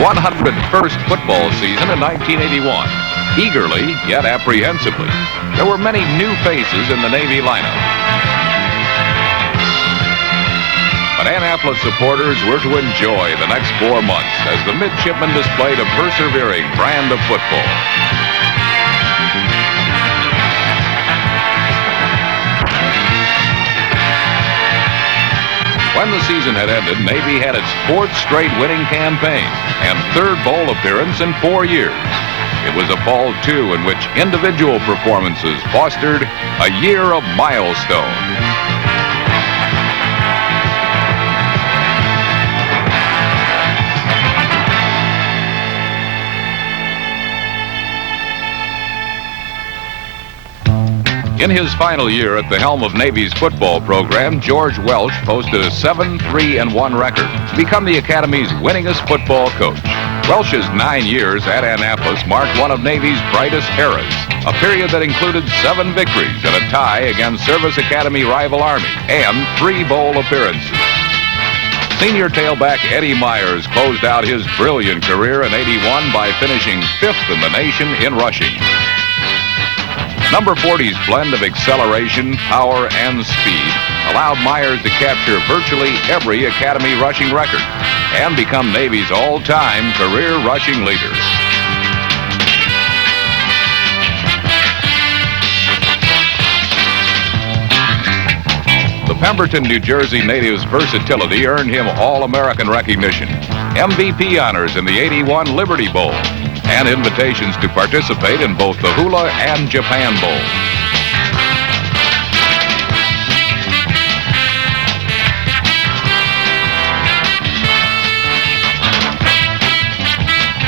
101st football season in 1981. Eagerly, yet apprehensively, there were many new faces in the Navy lineup. But Annapolis supporters were to enjoy the next 4 months as the Midshipmen displayed a persevering brand of football. When the season had ended, Navy had its 4th straight winning campaign and 3rd bowl appearance in 4 years. It was a fall, too, in which individual performances fostered a year of milestones. In his final year at the helm of Navy's football program, George Welsh posted a 7-3-1 record to become the Academy's winningest football coach. Welsh's 9 years at Annapolis marked one of Navy's brightest eras, a period that included 7 victories and a tie against Service Academy rival Army and 3 bowl appearances. Senior tailback Eddie Myers closed out his brilliant career in '81 by finishing 5th in the nation in rushing. Number 40's blend of acceleration, power, and speed allowed Myers to capture virtually every Academy rushing record and become Navy's all-time career rushing leader. The Pemberton, New Jersey native's versatility earned him All-American recognition, MVP honors in the '81 Liberty Bowl, and invitations to participate in both the Hula and Japan Bowl.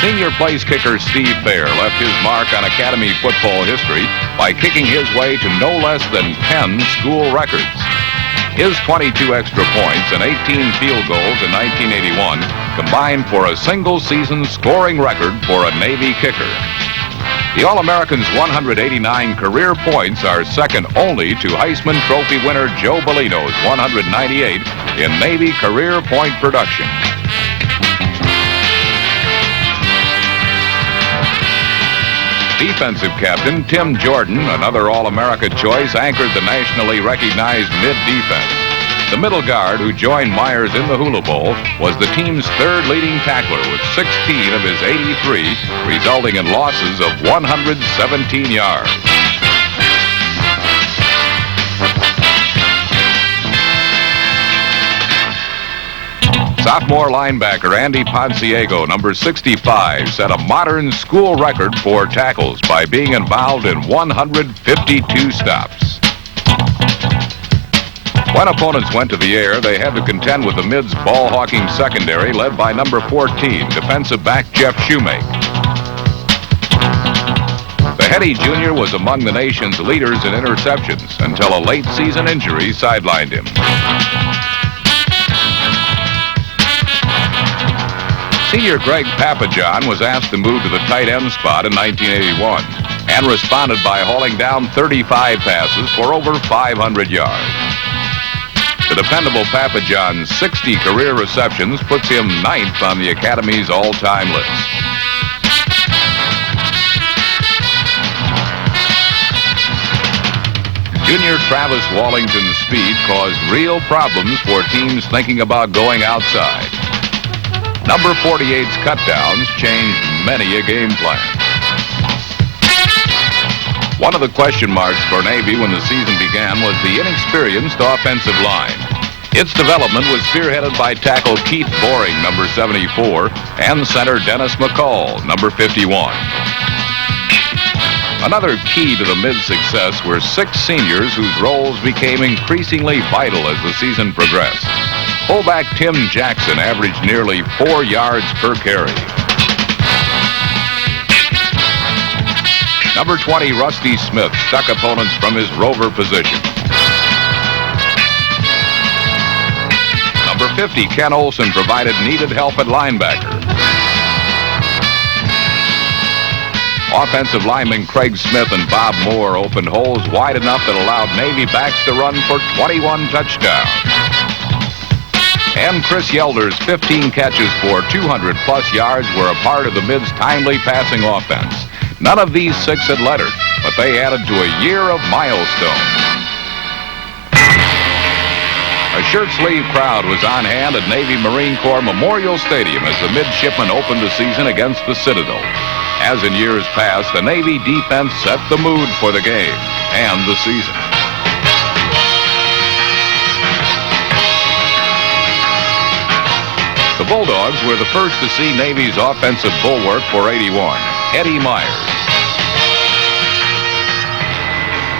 Senior place kicker Steve Baer left his mark on Academy football history by kicking his way to no less than 10 school records. His 22 extra points and 18 field goals in 1981 combined for a single-season scoring record for a Navy kicker. The All-American's 189 career points are second only to Heisman Trophy winner Joe Bellino's 198 in Navy career point production. Defensive captain Tim Jordan, another All-America choice, anchored the nationally recognized mid-defense. The middle guard who joined Myers in the Hula Bowl was the team's 3rd leading tackler with 16 of his 83, resulting in losses of 117 yards. Sophomore linebacker Andy Ponciego, number 65, set a modern school record for tackles by being involved in 152 stops. When opponents went to the air, they had to contend with the Mids ball-hawking secondary led by number 14, defensive back Jeff Shoemake. The heady junior was among the nation's leaders in interceptions until a late-season injury sidelined him. Senior Greg Papajohn was asked to move to the tight end spot in 1981 and responded by hauling down 35 passes for over 500 yards. The dependable Papajohn's 60 career receptions puts him 9th on the Academy's all-time list. Junior Travis Wallington's speed caused real problems for teams thinking about going outside. Number 48's cutdowns changed many a game plan. One of the question marks for Navy when the season began was the inexperienced offensive line. Its development was spearheaded by tackle Keith Boring, number 74, and center Dennis McCall, number 51. Another key to the Mids' success were 6 seniors whose roles became increasingly vital as the season progressed. Fullback Tim Jackson averaged nearly 4 yards per carry. Number 20, Rusty Smith, stuck opponents from his rover position. Number 50, Ken Olson, provided needed help at linebacker. Offensive linemen Craig Smith and Bob Moore opened holes wide enough that allowed Navy backs to run for 21 touchdowns. And Chris Yelder's 15 catches for 200-plus yards were a part of the Mids' timely passing offense. None of these 6 had lettered, but they added to a year of milestones. A shirt-sleeve crowd was on hand at Navy Marine Corps Memorial Stadium as the Midshipmen opened the season against the Citadel. As in years past, the Navy defense set the mood for the game and the season. The Bulldogs were the first to see Navy's offensive bulwark for 81, Eddie Myers.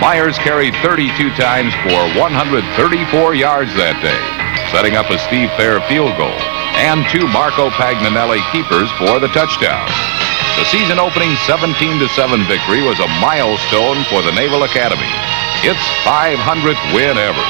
Myers carried 32 times for 134 yards that day, setting up a Steve Fair field goal, and 2 Marco Pagnanelli keepers for the touchdown. The season-opening 17-7 victory was a milestone for the Naval Academy, its 500th win ever.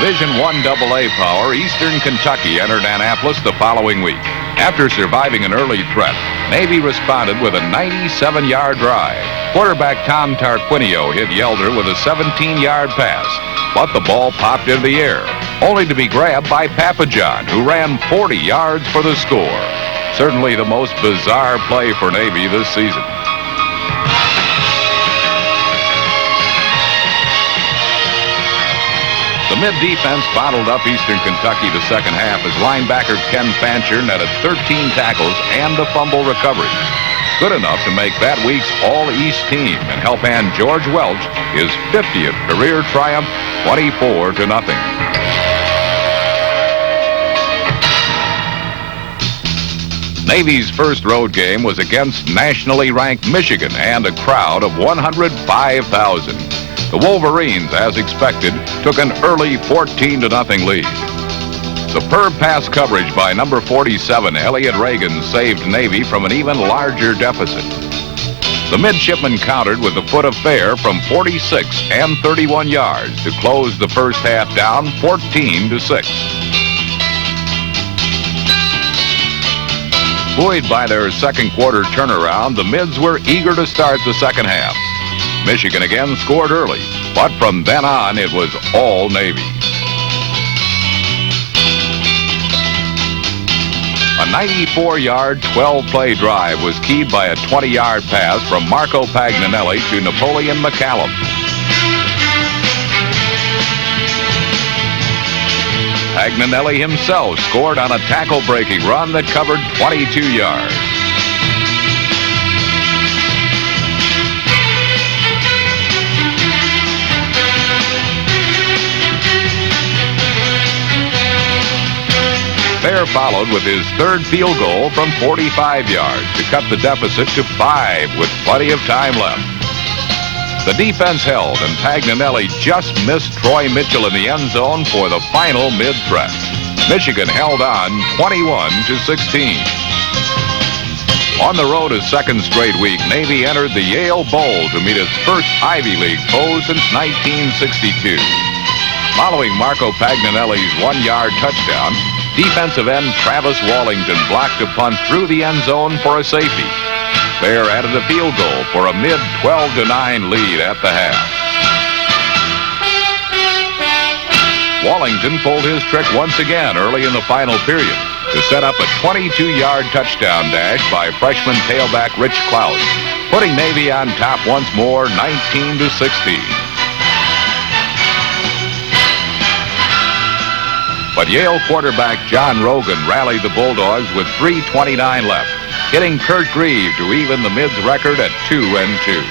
Division I AA power Eastern Kentucky entered Annapolis the following week. After surviving an early threat, Navy responded with a 97-yard drive. Quarterback Tom Tarquinio hit Yelder with a 17-yard pass, but the ball popped into the air, only to be grabbed by Papa John, who ran 40 yards for the score. Certainly the most bizarre play for Navy this season. The mid-defense bottled up Eastern Kentucky the second half as linebacker Ken Fancher netted 13 tackles and a fumble recovery. Good enough to make that week's All-East team and help hand George Welsh his 50th career triumph, 24-0. Navy's first road game was against nationally ranked Michigan and a crowd of 105,000. The Wolverines, as expected, took an early 14-0 lead. Superb pass coverage by number 47, Elliott Reagan, saved Navy from an even larger deficit. The Midshipmen countered with the foot of Fair from 46 and 31 yards to close the first half down 14-6. Buoyed by their second quarter turnaround, the Mids were eager to start the second half. Michigan again scored early, but from then on it was all Navy. A 94-yard, 12-play drive was keyed by a 20-yard pass from Marco Pagnanelli to Napoleon McCallum. Pagnanelli himself scored on a tackle-breaking run that covered 22 yards. Fair followed with his third field goal from 45 yards to cut the deficit to 5 with plenty of time left. The defense held, and Pagnanelli just missed Troy Mitchell in the end zone for the final mid-threat. Michigan held on 21-16. On the road a second straight week, Navy entered the Yale Bowl to meet its first Ivy League foe since 1962. Following Marco Pagnanelli's 1-yard touchdown, defensive end Travis Wallington blocked a punt through the end zone for a safety. Fair added a field goal for a mid-12-9 lead at the half. Wallington pulled his trick once again early in the final period to set up a 22-yard touchdown dash by freshman tailback Rich Klaus, putting Navy on top once more, 19-16. But Yale quarterback John Rogan rallied the Bulldogs with 3:29 left, hitting Kurt Grieve to even the Mids record at 2-2.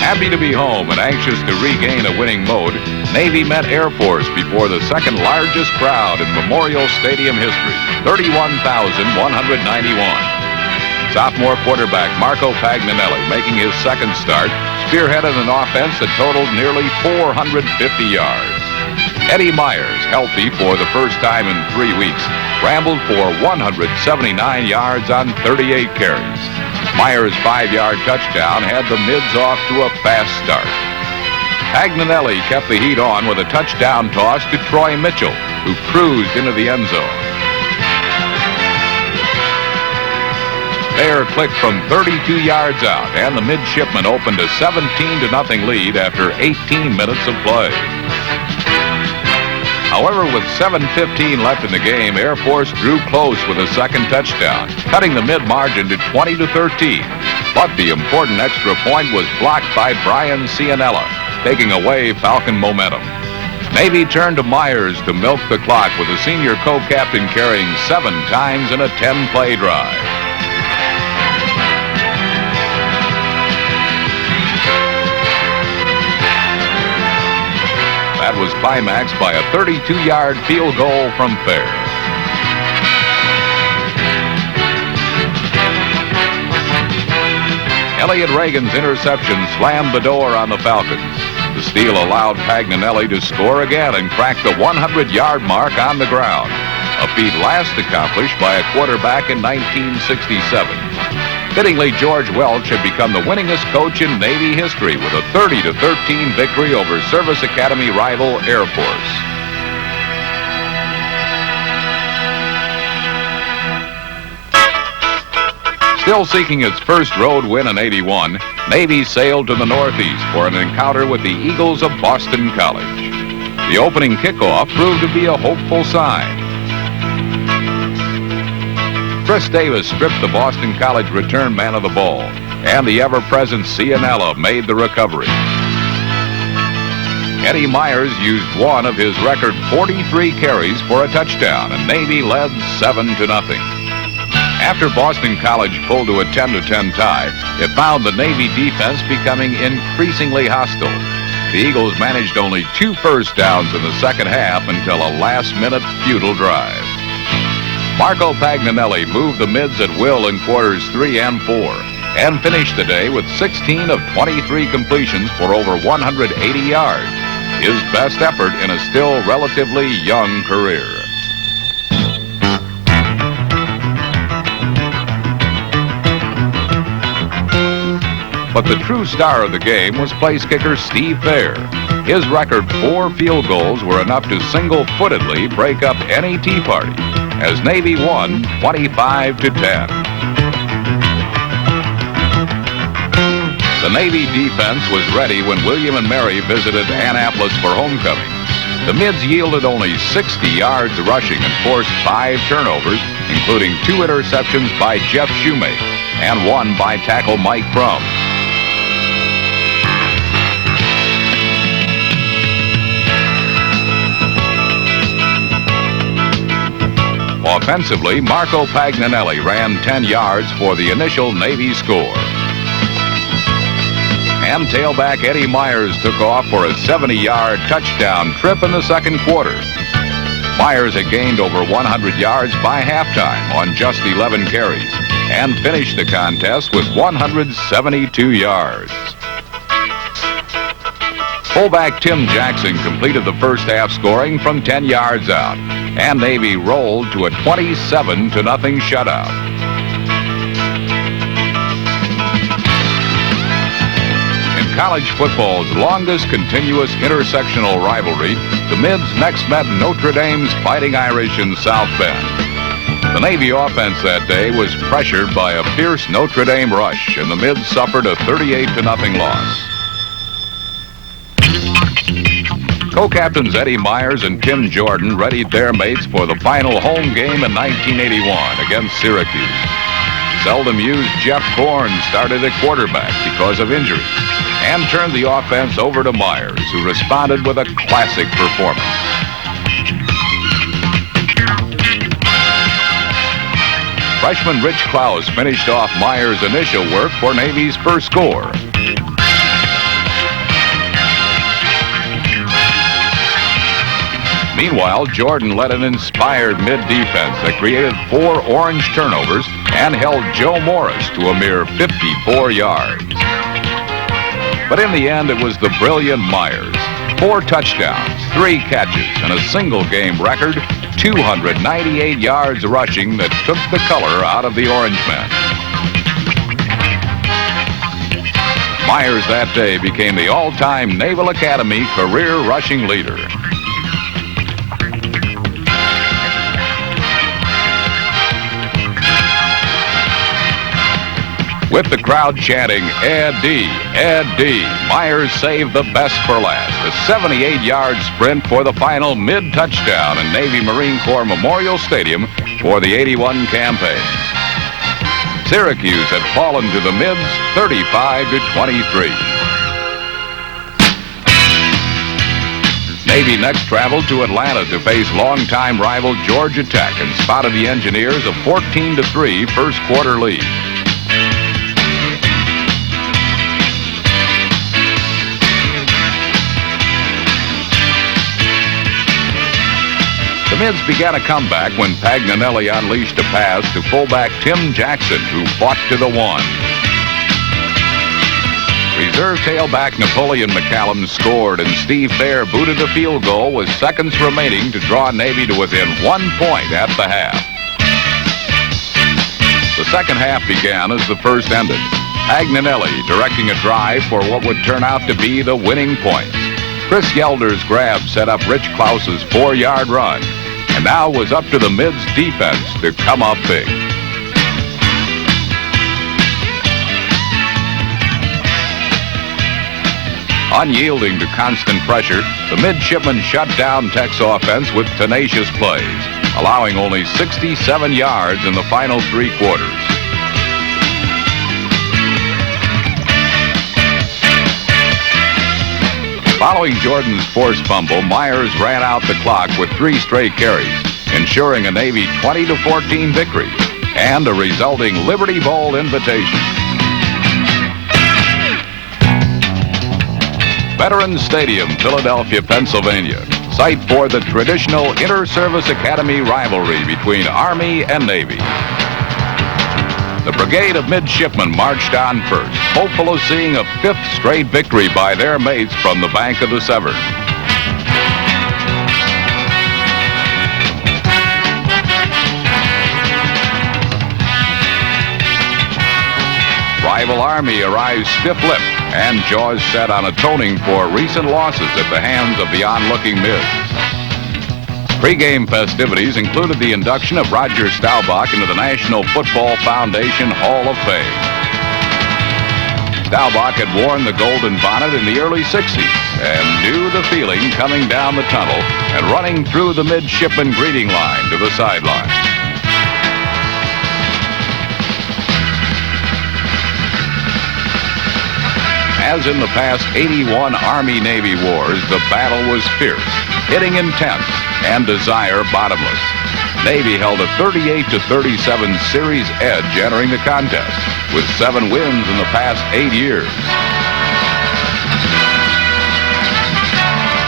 Happy to be home and anxious to regain a winning mode, Navy met Air Force before the second largest crowd in Memorial Stadium history, 31,191. Sophomore quarterback Marco Pagnanelli, making his second start, spearheaded an offense that totaled nearly 450 yards. Eddie Myers, healthy for the first time in 3 weeks, rambled for 179 yards on 38 carries. Myers' 5-yard touchdown had the Mids off to a fast start. Pagnanelli kept the heat on with a touchdown toss to Troy Mitchell, who cruised into the end zone. Thayer clicked from 32 yards out, and the Midshipmen opened a 17-0 lead after 18 minutes of play. However, with 7:15 left in the game, Air Force drew close with a second touchdown, cutting the mid-margin to 20-13. But the important extra point was blocked by Brian Cianella, taking away Falcon momentum. Navy turned to Myers to milk the clock, with the senior co-captain carrying 7 times in a 10-play drive. That was climaxed by a 32-yard field goal from Thayer. Elliott Reagan's interception slammed the door on the Falcons. The steal allowed Pagnanelli to score again and crack the 100-yard mark on the ground, a feat last accomplished by a quarterback in 1967. Fittingly, George Welsh had become the winningest coach in Navy history with a 30-13 victory over Service Academy rival Air Force. Still seeking its first road win in '81, Navy sailed to the Northeast for an encounter with the Eagles of Boston College. The opening kickoff proved to be a hopeful sign. Chris Davis stripped the Boston College return man of the ball, and the ever-present Cianella made the recovery. Eddie Myers used one of his record 43 carries for a touchdown, and Navy led 7-0. After Boston College pulled to a 10-10 tie, it found the Navy defense becoming increasingly hostile. The Eagles managed only 2 first downs in the second half until a last-minute futile drive. Marco Pagnanelli moved the mids at will in quarters 3 and 4 and finished the day with 16 of 23 completions for over 180 yards, his best effort in a still relatively young career. But the true star of the game was place kicker Steve Thayer. His record 4 field goals were enough to single-footedly break up any tea party, as Navy won 25-10. The Navy defense was ready when William and Mary visited Annapolis for homecoming. The Mids yielded only 60 yards rushing and forced 5 turnovers, including 2 interceptions by Jeff Shoemake and 1 by tackle Mike Crum. Offensively, Marco Pagnanelli ran 10 yards for the initial Navy score. And tailback Eddie Myers took off for a 70-yard touchdown trip in the second quarter. Myers had gained over 100 yards by halftime on just 11 carries and finished the contest with 172 yards. Fullback Tim Jackson completed the first half scoring from 10 yards out, and Navy rolled to a 27-0 shutout. In college football's longest continuous intersectional rivalry, the Mids next met Notre Dame's Fighting Irish in South Bend. The Navy offense that day was pressured by a fierce Notre Dame rush, and the Mids suffered a 38-0 loss. Co-captains Eddie Myers and Tim Jordan readied their mates for the final home game in 1981 against Syracuse. Seldom used Jeff Korn started at quarterback because of injury and turned the offense over to Myers, who responded with a classic performance. Freshman Rich Klaus finished off Myers' initial work for Navy's first score. Meanwhile, Jordan led an inspired mid-defense that created 4 orange turnovers and held Joe Morris to a mere 54 yards. But in the end, it was the brilliant Myers. 4 touchdowns, 3 catches, and a single-game record, 298 yards rushing that took the color out of the Orangemen. Myers that day became the all-time Naval Academy career rushing leader. With the crowd chanting, Eddie, Eddie, Myers saved the best for last. A 78-yard sprint for the final mid-touchdown in Navy Marine Corps Memorial Stadium for the '81 campaign. Syracuse had fallen to the Mids 35-23. Navy next traveled to Atlanta to face longtime rival Georgia Tech and spotted the Engineers a 14-3 first quarter lead. The Mids began a comeback when Pagnanelli unleashed a pass to fullback Tim Jackson, who fought to the one. Reserve tailback Napoleon McCallum scored, and Steve Baer booted a field goal with seconds remaining to draw Navy to within 1 point at the half. The second half began as the first ended. Pagnanelli directing a drive for what would turn out to be the winning points. Chris Yelder's grab set up Rich Klaus's 4-yard run, and now was up to the Mids defense to come up big. Unyielding to constant pressure, the Midshipmen shut down Tech's offense with tenacious plays, allowing only 67 yards in the final 3 quarters. Following Jordan's forced fumble, Myers ran out the clock with 3 straight carries, ensuring a Navy 20-14 victory and a resulting Liberty Bowl invitation. Veterans Stadium, Philadelphia, Pennsylvania, site for the traditional Inter-Service Academy rivalry between Army and Navy. The brigade of midshipmen marched on first, hopeful of seeing a 5th straight victory by their mates from the bank of the Severn. Rival Army arrives stiff-lipped and jaws set on atoning for recent losses at the hands of the onlooking Mids. Pre-game festivities included the induction of Roger Staubach into the National Football Foundation Hall of Fame. Staubach had worn the golden bonnet in the early 60s and knew the feeling coming down the tunnel and running through the midshipman greeting line to the sideline. As in the past 81 Army-Navy wars, the battle was fierce, hitting intense, and desire bottomless. Navy held a 38-37 series edge entering the contest, with 7 wins in the past 8 years.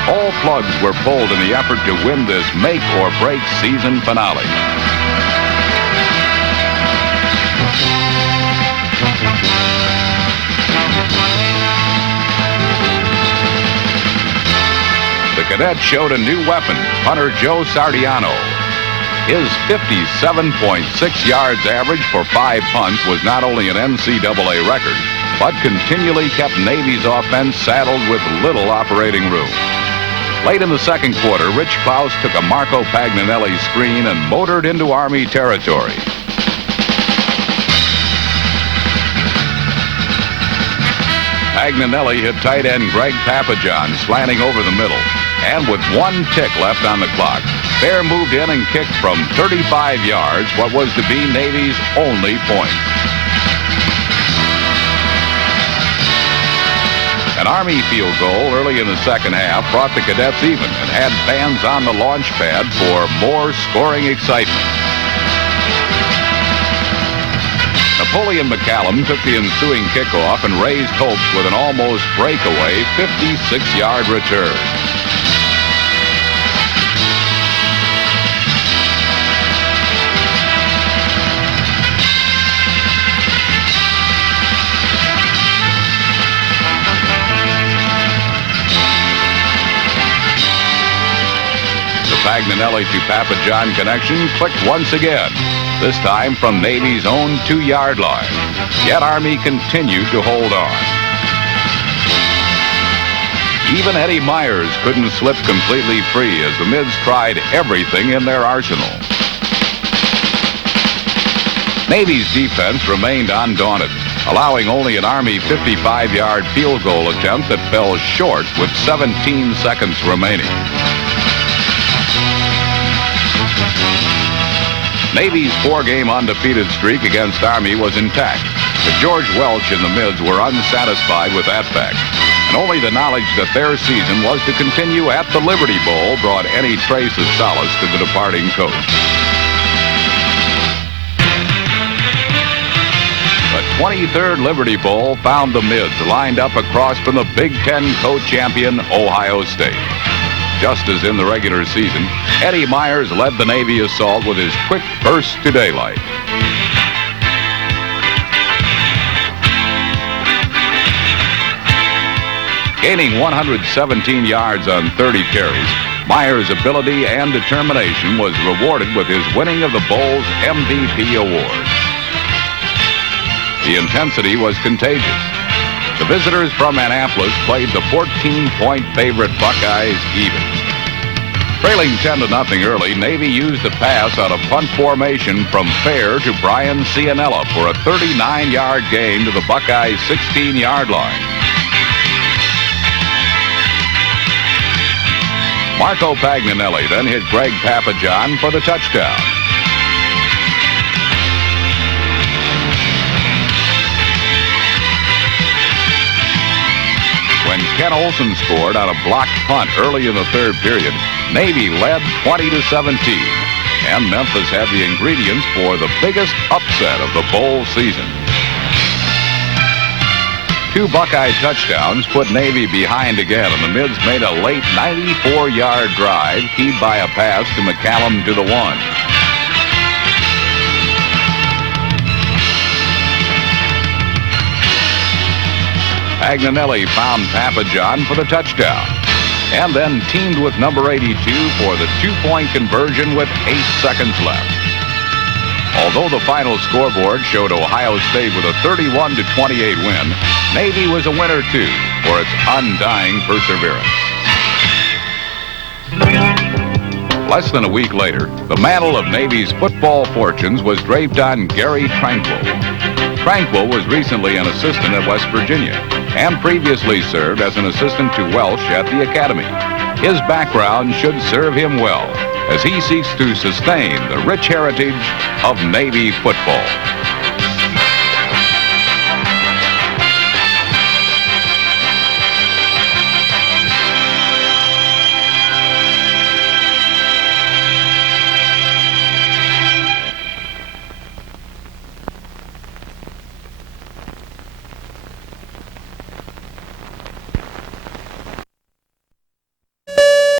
All plugs were pulled in the effort to win this make-or-break season finale. The cadets showed a new weapon, punter Joe Sardiano. His 57.6 yards average for 5 punts was not only an NCAA record, but continually kept Navy's offense saddled with little operating room. Late in the second quarter, Rich Klaus took a Marco Pagnanelli screen and motored into Army territory. Pagnanelli hit tight end Greg Papajohn slanting over the middle. And with 1 tick left on the clock, Baer moved in and kicked from 35 yards what was to be Navy's only point. An Army field goal early in the second half brought the cadets even and had fans on the launch pad for more scoring excitement. Napoleon McCallum took the ensuing kickoff and raised hopes with an almost breakaway 56-yard return. Pagnanelli to Papajohn connection clicked once again, this time from Navy's own 2-yard line. Yet Army continued to hold on. Even Eddie Myers couldn't slip completely free as the Mids tried everything in their arsenal. Navy's defense remained undaunted, allowing only an Army 55-yard field goal attempt that fell short with 17 seconds remaining. Navy's 4-game undefeated streak against Army was intact, but George Welsh and the Mids were unsatisfied with that fact, and only the knowledge that their season was to continue at the Liberty Bowl brought any trace of solace to the departing coach. The 23rd Liberty Bowl found the Mids lined up across from the Big Ten co-champion Ohio State. Just as in the regular season, Eddie Myers led the Navy assault with his quick burst to daylight. Gaining 117 yards on 30 carries, Myers' ability and determination was rewarded with his winning of the Bowl's MVP award. The intensity was contagious. The visitors from Annapolis played the 14-point favorite Buckeyes even. Trailing 10-0 early, Navy used a pass out of punt formation from Fair to Brian Cianella for a 39-yard gain to the Buckeyes' 16-yard line. Marco Pagnanelli then hit Greg Papajohn for the touchdown. When Ken Olsen scored on a blocked punt early in the third period, Navy led 20-17, and Memphis had the ingredients for the biggest upset of the bowl season. 2 Buckeye touchdowns put Navy behind again, and the Mids made a late 94-yard drive, keyed by a pass to McCallum to the 1. Pagnanelli found Papajohn for the touchdown, and then teamed with number 82 for the 2-point conversion with 8 seconds left. Although the final scoreboard showed Ohio State with a 31-28 win, Navy was a winner too for its undying perseverance. Less than a week later, the mantle of Navy's football fortunes was draped on Gary Tranquil. Tranquil was recently an assistant at West Virginia and previously served as an assistant to Welsh at the Academy. His background should serve him well as he seeks to sustain the rich heritage of Navy football.